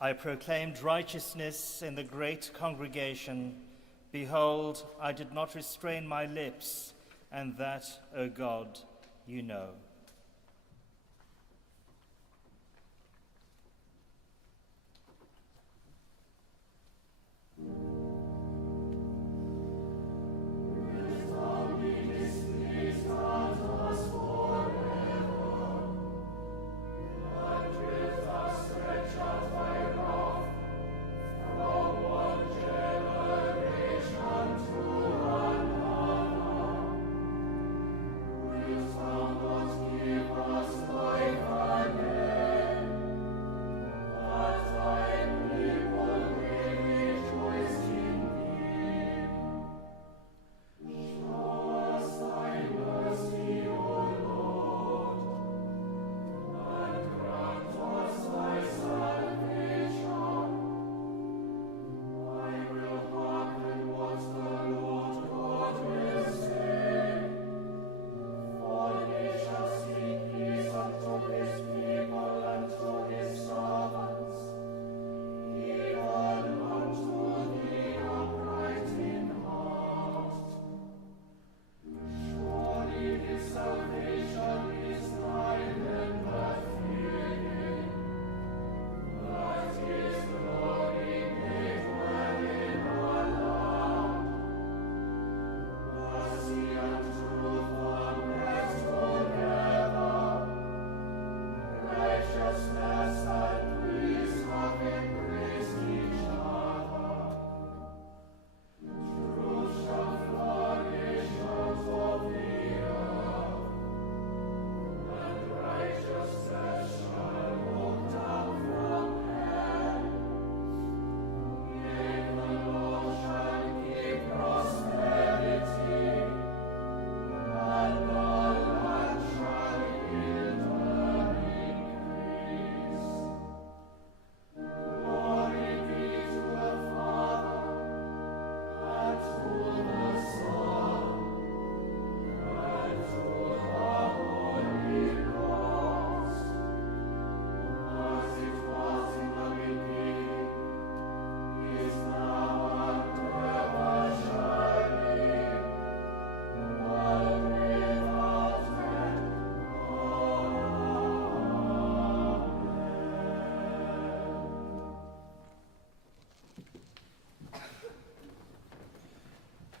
I proclaimed righteousness in the great congregation. Behold, I did not restrain my lips, and that, O God, you know.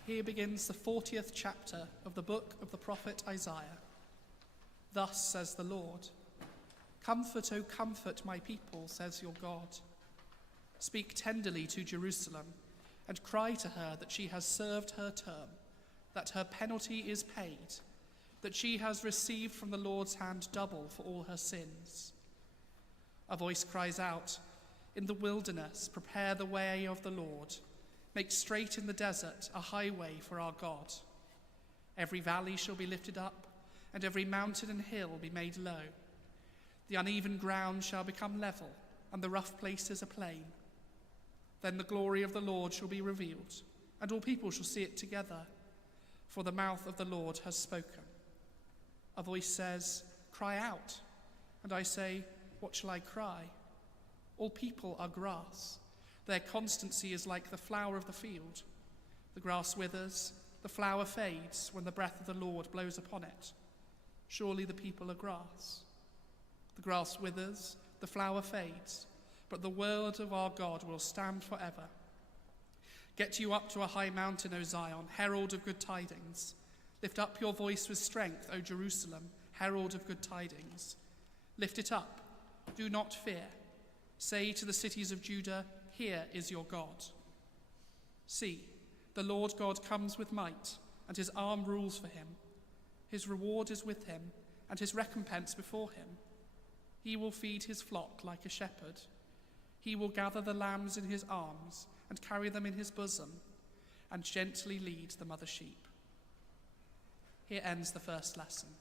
Here begins the 40th chapter of the book of the prophet Isaiah. Thus says the Lord, "Comfort, O comfort my people, says your God. Speak tenderly to Jerusalem and cry to her that she has served her term, that her penalty is paid, that she has received from the Lord's hand double for all her sins." A voice cries out, "In the wilderness, prepare the way of the Lord. Make straight in the desert a highway for our God. Every valley shall be lifted up, and every mountain and hill be made low. The uneven ground shall become level, and the rough places a plain. Then the glory of the Lord shall be revealed, and all people shall see it together, for the mouth of the Lord has spoken." A voice says, "Cry out." And I say, "What shall I cry?" All people are grass. Their constancy is like the flower of the field. The grass withers, the flower fades when the breath of the Lord blows upon it. Surely the people are grass. The grass withers, the flower fades, but the word of our God will stand forever. Get you up to a high mountain, O Zion, herald of good tidings. Lift up your voice with strength, O Jerusalem, herald of good tidings. Lift it up, do not fear. Say to the cities of Judah, "Here is your God." See, the Lord God comes with might, and his arm rules for him. His reward is with him, and his recompense before him. He will feed his flock like a shepherd. He will gather the lambs in his arms and carry them in his bosom, and gently lead the mother sheep. Here ends the first lesson.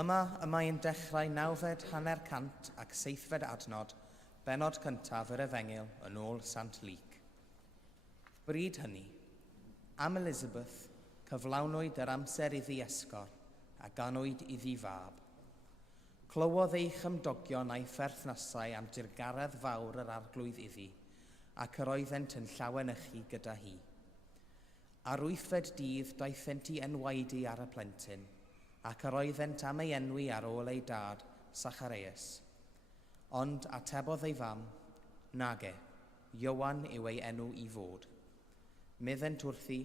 Yma y mae'n dechrau 900 ac 7 adnod, benod cyntaf yr Efengyl yn ôl Sant Luc. Bryd hynny, am Elizabeth, cyflawnwyd yr amser iddi esgor a ganwyd iddi fab. Clywodd ei chymdogion a'i pherthnasau am dirgaredd fawr yr arglwydd iddi, ac yr oeddent yn llawenychu gyda hi. Ar 8 dydd daethent i enwaedu ar y plentyn, ac yr oeddent am ei enwi ar ôl ei dad, Sachareus. Ond atebodd ei fam, nage, Iowan yw ei enw i fod. Meddent wrthi,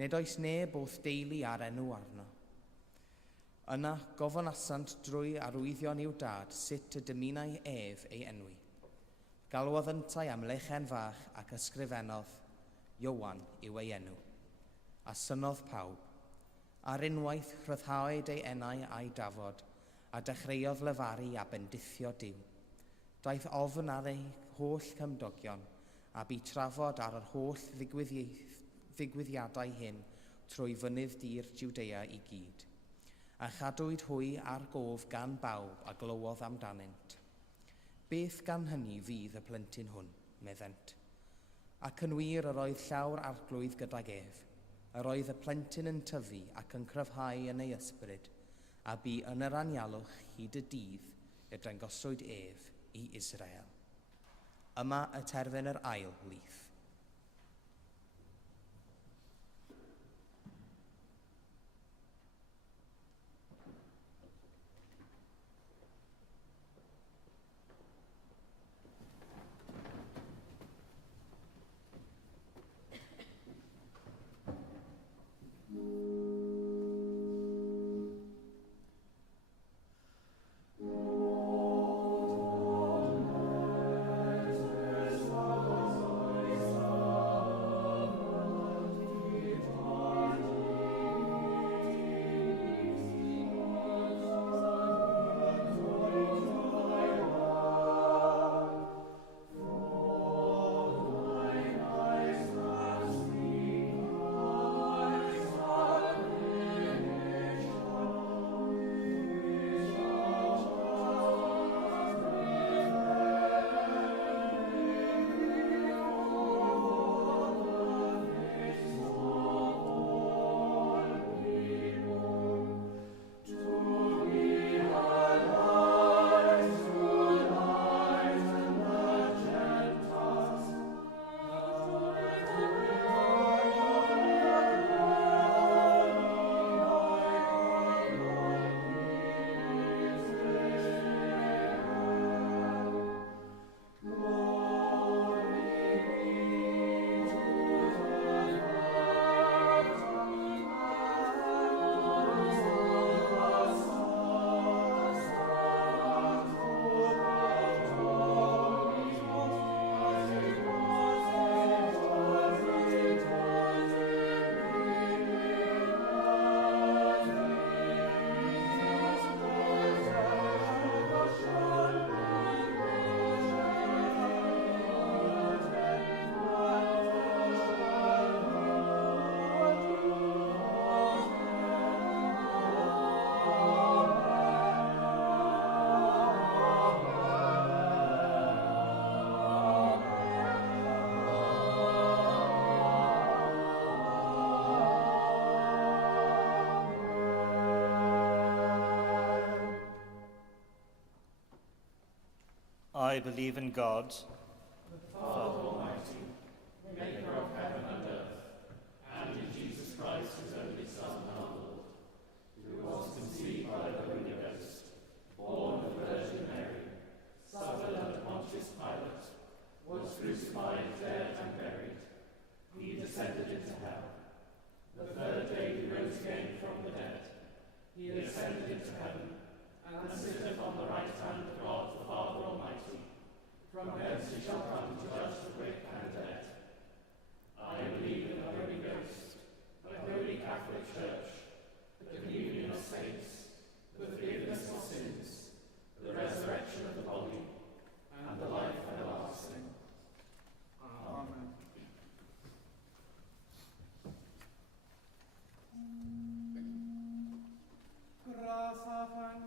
nid oes neb wrth deulu ar enw arno. Yna gofynasant drwy arwyddion i'w dad sut y dymunau ef ei enwi. Galwodd yntau am lechen fach ac ysgrifennodd, Iowan yw ei enw. A synodd pawb. Ar unwaith rhyddhawyd ei enau a'i dafod, a dechreuodd lefaru a bendithio Duw. Daeth ofn ar ei holl cymdogion, a bu trafod ar yr holl ddigwyddiadau hyn trwy fynydd dir Jwdea i gyd. A chadwyd hwy ar gof gan bawb a glywodd amdanynt. Beth gan hynny fydd y plentyn hwn, meddent. Ac yn wir yr oedd llawr arglwydd gydag ef. Yr oedd y plentyn yn tyfu ac yn cryfhau yn ei ysbryd, a bu yn yr anialwch hyd y dydd y dangoswyd ef i Israel. Yma y terfyn yr ail lyth. I believe in God, the Father Almighty, maker of heaven and earth, and in Jesus Christ, his only Son, our Lord, who was conceived by the Holy Ghost, born of the Virgin Mary, suffered under Pontius Pilate, was crucified, dead, and buried. He descended into hell. The third day he rose again from the dead. He ascended into heaven, and sitteth on the right hand of God the Father Almighty. From whence he shall come to judge the quick and the dead. I believe in the Holy Ghost, the Holy Catholic Church, the communion of saints, the forgiveness of sins, the resurrection of the body, and the life everlasting. Amen. Graça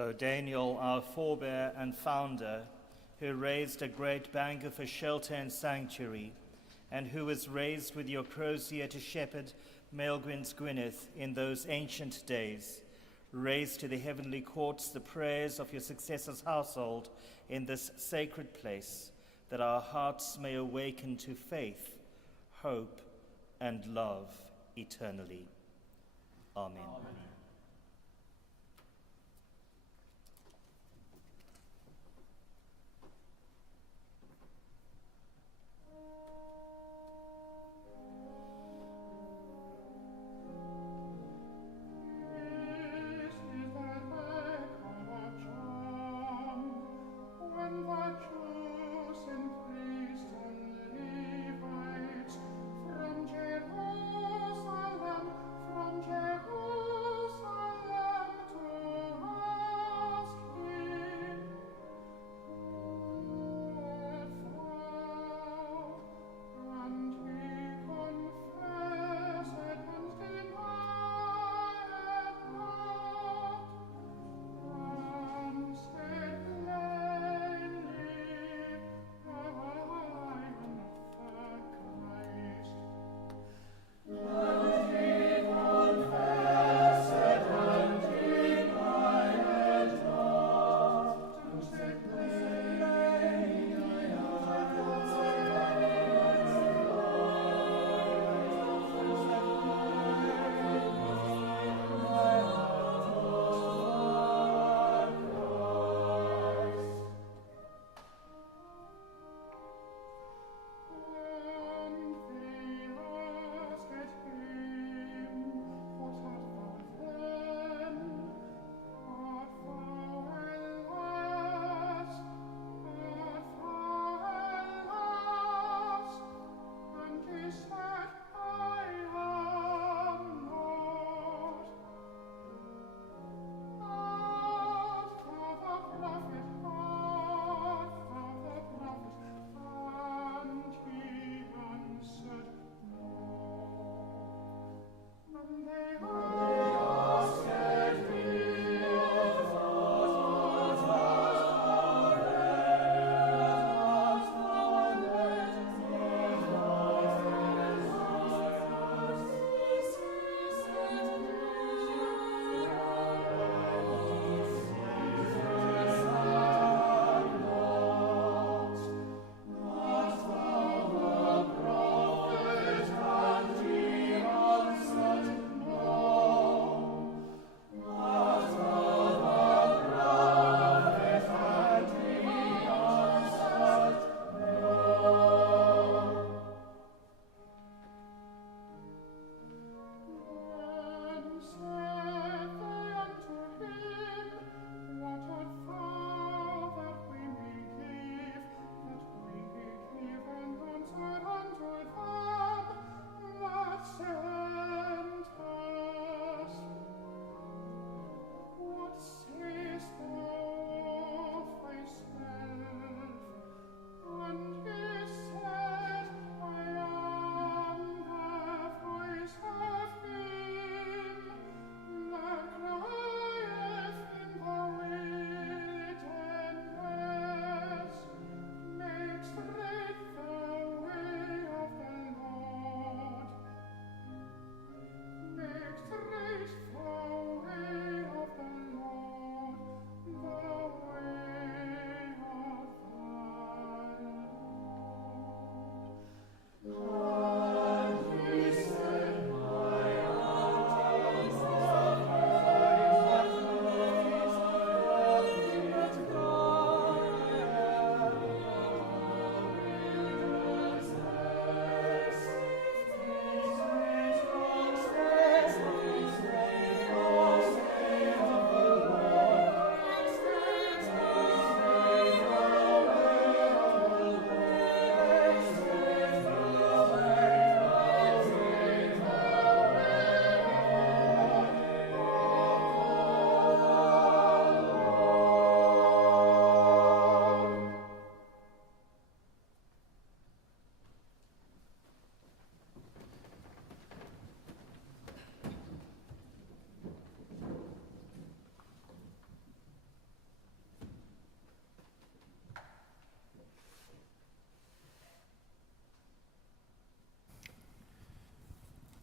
O Daniel, our forebear and founder, who raised a great banquet for shelter and sanctuary, and who was raised with your crozier to shepherd Maelgwyn's Gwyneth in those ancient days, raise to the heavenly courts the prayers of your successor's household in this sacred place, that our hearts may awaken to faith, hope, and love eternally. Amen. Amen. From Jerusalem,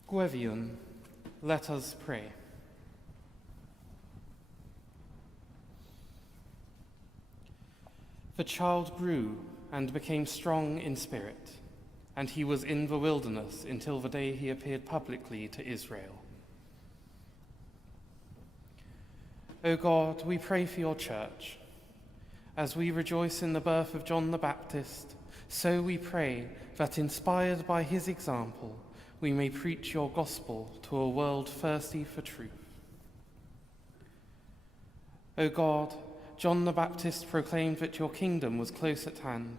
Gwevion, let us pray. The child grew and became strong in spirit, and he was in the wilderness until the day he appeared publicly to Israel. O God, we pray for your church. As we rejoice in the birth of John the Baptist, so we pray that, inspired by his example, we may preach your gospel to a world thirsty for truth. O God, John the Baptist proclaimed that your kingdom was close at hand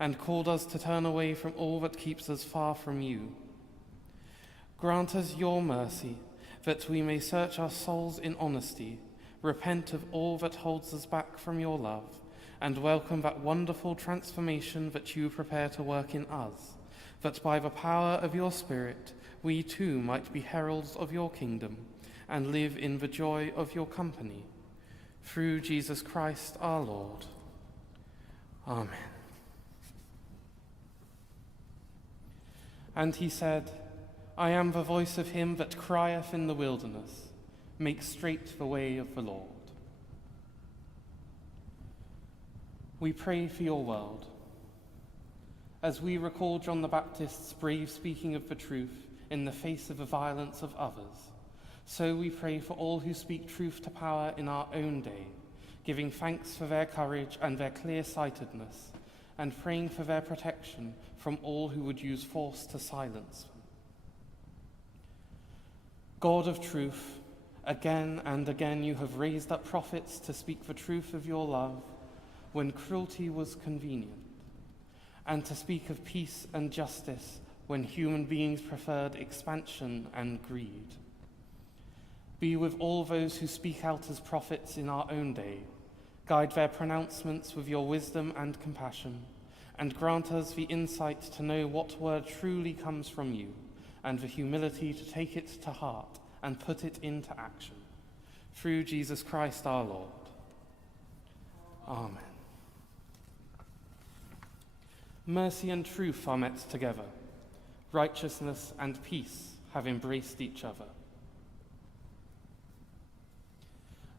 and called us to turn away from all that keeps us far from you. Grant us your mercy, that we may search our souls in honesty, repent of all that holds us back from your love, and welcome that wonderful transformation that you prepare to work in us, that by the power of your Spirit we too might be heralds of your kingdom and live in the joy of your company. Through Jesus Christ our Lord. Amen. And he said, I am the voice of him that crieth in the wilderness, make straight the way of the Lord. We pray for your world. As we recall John the Baptist's brave speaking of the truth in the face of the violence of others, so we pray for all who speak truth to power in our own day, giving thanks for their courage and their clear-sightedness, and praying for their protection from all who would use force to silence them. God of truth, again and again you have raised up prophets to speak the truth of your love when cruelty was convenient, and to speak of peace and justice when human beings preferred expansion and greed. Be with all those who speak out as prophets in our own day. Guide their pronouncements with your wisdom and compassion, and grant us the insight to know what word truly comes from you, and the humility to take it to heart and put it into action. Through Jesus Christ our Lord. Amen. Mercy and truth are met together. Righteousness and peace have embraced each other.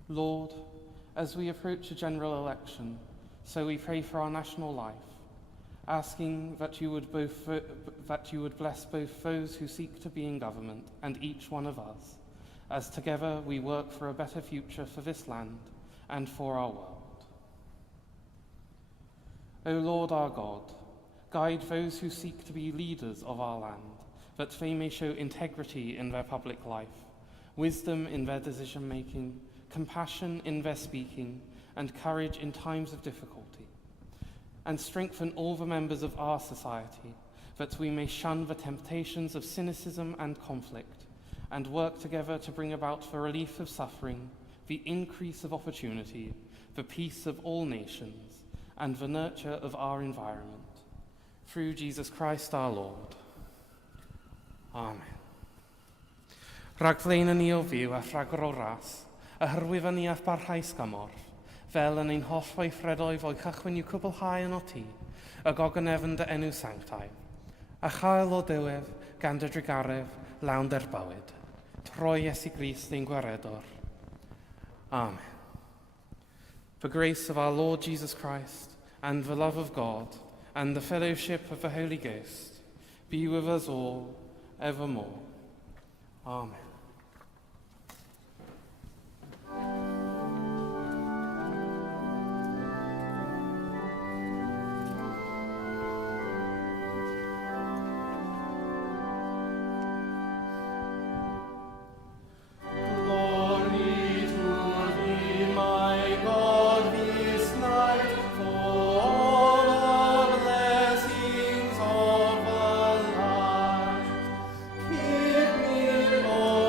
Lord, as we approach a general election, so we pray for our national life, asking that you would bless both those who seek to be in government and each one of us, as together we work for a better future for this land and for our world. O Lord our God, guide those who seek to be leaders of our land, that they may show integrity in their public life, wisdom in their decision-making, compassion in their speaking, and courage in times of difficulty. And strengthen all the members of our society, that we may shun the temptations of cynicism and conflict, and work together to bring about the relief of suffering, the increase of opportunity, the peace of all nations, and the nurture of our environment. Through Jesus Christ our Lord. Amen. Rhagflaen ni o fyw a rhagor o ras, a hyrwyf ni ath barhaus gymorth, fel yn ein holl weithredoedd o'i cychwyn i'w cwblhau yn o ti, y gog yn efn dy enw sanctaidd, a chael o dywedd gan dy drigaref lawn der bywyd, troi Iesu Grist ein gwaredwr. Amen. The grace of our Lord Jesus Christ, and the love of God, and the fellowship of the Holy Ghost be with us all evermore. Amen. Keep me, Lord.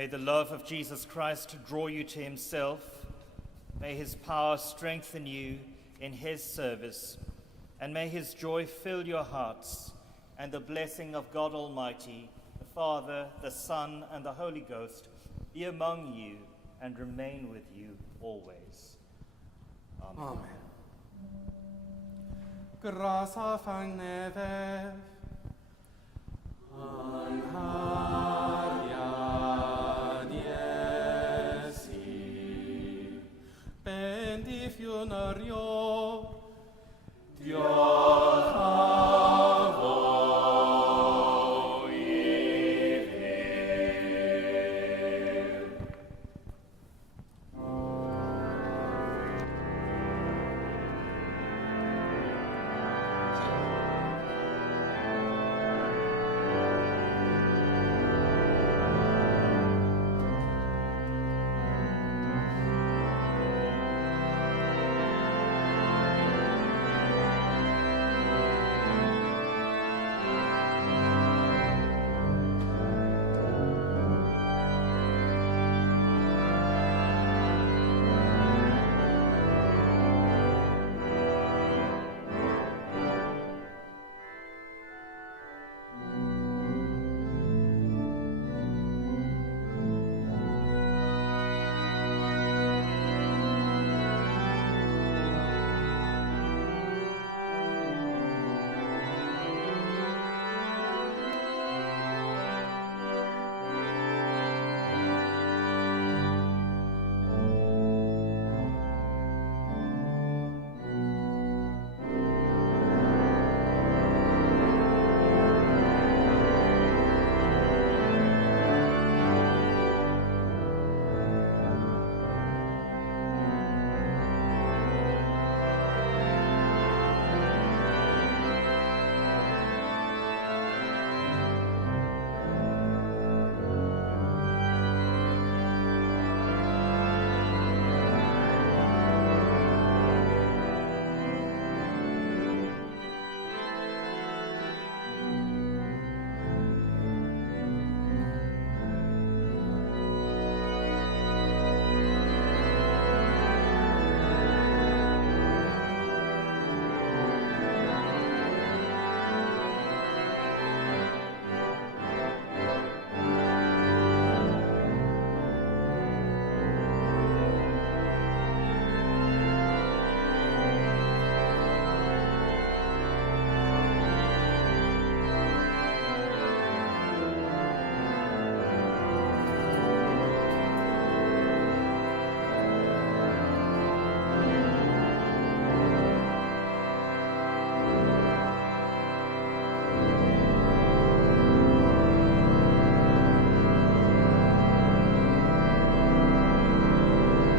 May the love of Jesus Christ draw you to himself. May his power strengthen you in his service. And may his joy fill your hearts. And the blessing of God Almighty, the Father, the Son, and the Holy Ghost be among you and remain with you always. Amen. Amen. Grâce à fin neve.